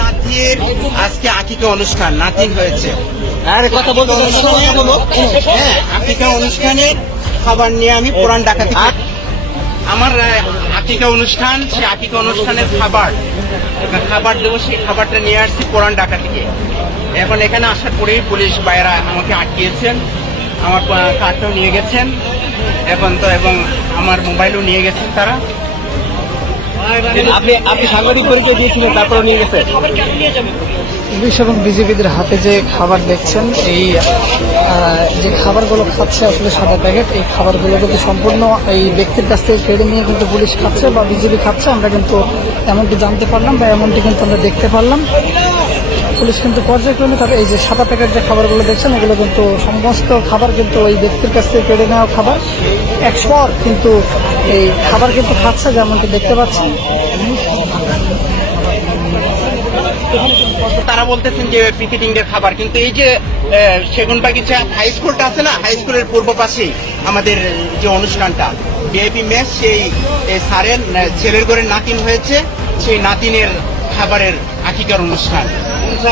নাতির আজকে আকিকা অনুষ্ঠান নাতিন হয়েছে। আরে কথা বলতে হ্যাঁ, আকিকা অনুষ্ঠানে খাবার নিয়ে আমি পুরান ঢাকা থেকে আমার আকিকা অনুষ্ঠান, সেই আকিকা অনুষ্ঠানের খাবার দেবো, সেই খাবারটা নিয়ে আসছি পুরান ঢাকা থেকে। এখন এখানে আসার পরেই পুলিশ ভাইয়েরা আমাকে আটকিয়েছেন, আমার কার্ডটাও নিয়ে গেছেন এখন তো, এবং আমার মোবাইলও নিয়ে গেছেন তারা। আপনি সাংবাদিক পরিচয় দিয়েছিলেন, তারপরে নিয়ে গেছে। পুলিশ এবং বিজেপিদের হাতে যে খাবার দেখছেন, এই যে খাবারগুলো খাচ্ছে আসলে সাদা প্যাকেট, এই খাবারগুলো কিন্তু সম্পূর্ণ এই ব্যক্তির কাছ থেকে কেড়ে নিয়ে কিন্তু পুলিশ খাচ্ছে বা বিজেপি খাচ্ছে। আমরা কিন্তু এমনটি জানতে পারলাম বা এমনটি কিন্তু আমরা দেখতে পারলাম। পুলিশ কিন্তু পর্যায়ক্রমে তাদের এই যে সাদা প্যাকেট যে খাবারগুলো দেখছেন, এগুলো কিন্তু সমস্ত খাবার কিন্তু ওই ব্যক্তির কাছ থেকে কেড়ে নেওয়া খাবার। একশোর কিন্তু এই খাবার কিন্তু খাচ্ছে, যেমনটি দেখতে পাচ্ছেন। তারা বলতেছেন যে পিকেটিং এর খাবার, কিন্তু এই যে সেগুনবাগিচা হাই স্কুলটা আছে না, হাই স্কুলের পূর্ব পাশেই আমাদের যে অনুষ্ঠানটা ভিআইপি মেস, সেই স্যারের ছেলের ঘরে নাতিন হয়েছে, সেই নাতিনের খাবারের আকিকার অনুষ্ঠান।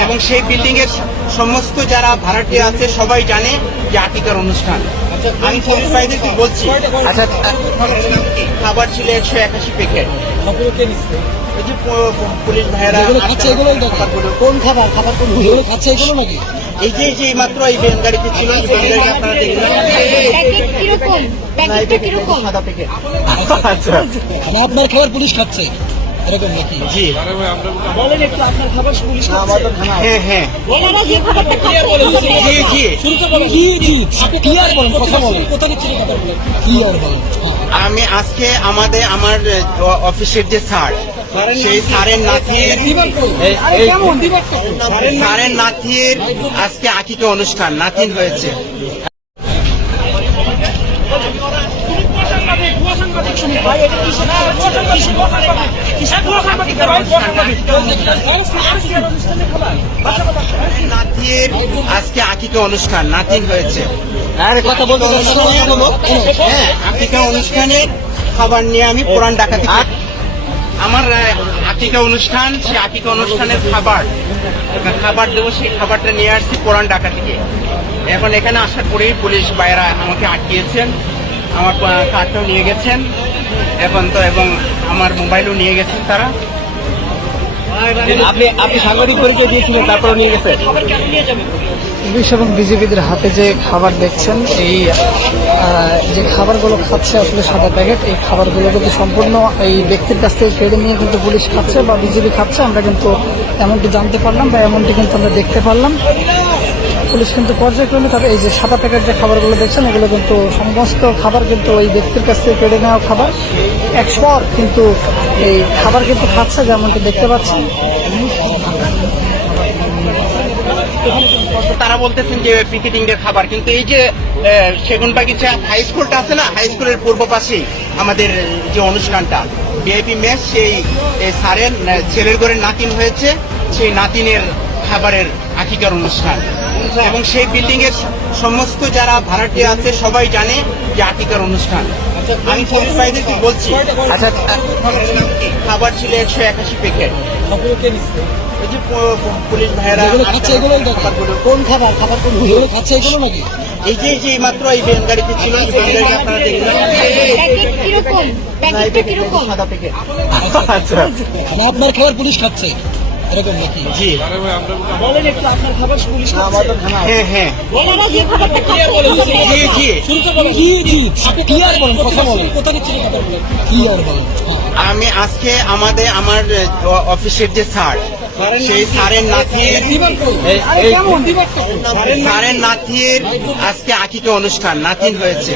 এবং সেই বিল্ডিং এর সমস্ত যারা ভাড়াটিয়া আছে সবাই জানে যে আকিকার অনুষ্ঠান। আমি পুলিশ ভাইদেরকে বলছি, আচ্ছা, খাবার ছিল 181 প্যাকেট। এই যে পুলিশ ভাইয়েরা কোন খাবার খাচ্ছে এগুলো নাকি? এই যে মাত্র এই ভ্যান গাড়িতে ছিল, আপনারা দেখলেন সাদা প্যাকেট। আচ্ছা, আপনার খাবার পুলিশ খাচ্ছে এরকম নাকি? জি, বলেন একটু, আপনার খাবার পুলিশ খাচ্ছে? হ্যাঁ হ্যাঁ, আমি আজকে আমার অফিসের যে স্যার, সেই স্যারের নাতির আজকে আকিকা অনুষ্ঠান নাতিন হয়েছে। নাতির আজকে আকিকা অনুষ্ঠান নাতিন হয়েছে। আরে কথা বলতে হ্যাঁ, আকিকা অনুষ্ঠানে খাবার নিয়ে আমি পুরান ঢাকা থেকে আমার আকিকা অনুষ্ঠান, সেই আকিকা অনুষ্ঠানের খাবার দেবো, সেই খাবারটা নিয়ে আসছি পুরান ঢাকা থেকে। এখন এখানে আসার পরেই পুলিশ ভাইয়েরা আমাকে আটকিয়েছেন, আমার কার্ডটাও নিয়ে গেছেন এখন তো, এবং আমার মোবাইলও নিয়ে গেছেন তারা। আপনি সাংবাদিক পরিচয় দিয়েছিলেন, তারপরে নিয়ে গেছে। পুলিশ এবং বিজেপিদের হাতে যে খাবার দেখছেন, এই যে খাবারগুলো খাচ্ছে আসলে সাদা প্যাকেট, এই খাবারগুলো কিন্তু সম্পূর্ণ এই ব্যক্তির কাছ থেকে কেড়ে নিয়ে কিন্তু পুলিশ খাচ্ছে বা বিজেপি খাচ্ছে। আমরা কিন্তু এমনটি জানতে পারলাম বা এমনটি কিন্তু আমরা দেখতে পারলাম। পুলিশ কিন্তু পর্যায়ক্রমে তাদের এই যে সাদা প্যাকেট যে খাবারগুলো দেখছেন, এগুলো কিন্তু সমস্ত খাবার কিন্তু ওই ব্যক্তির কাছ থেকে কেড়ে নেওয়া খাবার। একশোর কিন্তু এই খাবার কিন্তু খাচ্ছে, যেমনটি দেখতে পাচ্ছেন। তারা বলতেছেন যে পিকেটিং এর খাবার, কিন্তু এই যে সেগুনবাগিচা হাই স্কুলটা আছে না, হাই স্কুলের পূর্ব পাশেই আমাদের যে অনুষ্ঠানটা ভিআইপি মেস, সেই স্যারের ছেলের ঘরে নাতিন হয়েছে, সেই নাতিনের খাবারের আকিকার অনুষ্ঠান। এবং সেই বিল্ডিং এর সমস্ত যারা ভাড়াটিয়া আছে সবাই জানে যে আকিকার অনুষ্ঠান। আমি পুলিশ ভাইদেরকে বলছি, আচ্ছা, খাবার ছিল 181 প্যাকেট। এই যে পুলিশ ভাইয়েরা কোন খাবার খাচ্ছে এগুলো নাকি? এই যে মাত্র এই ভ্যান গাড়িতে ছিল, আপনারা দেখলেন সাদা প্যাকেট। আচ্ছা, আপনার খাবার পুলিশ খাচ্ছে এরকম নাকি? জি, বলেন একটু, আপনার খাবার পুলিশ খাচ্ছে? হ্যাঁ হ্যাঁ, আমি আজকে আমার অফিসের যে স্যার, সেই স্যারের নাতির আজকে আকিকা অনুষ্ঠান নাতিন হয়েছে।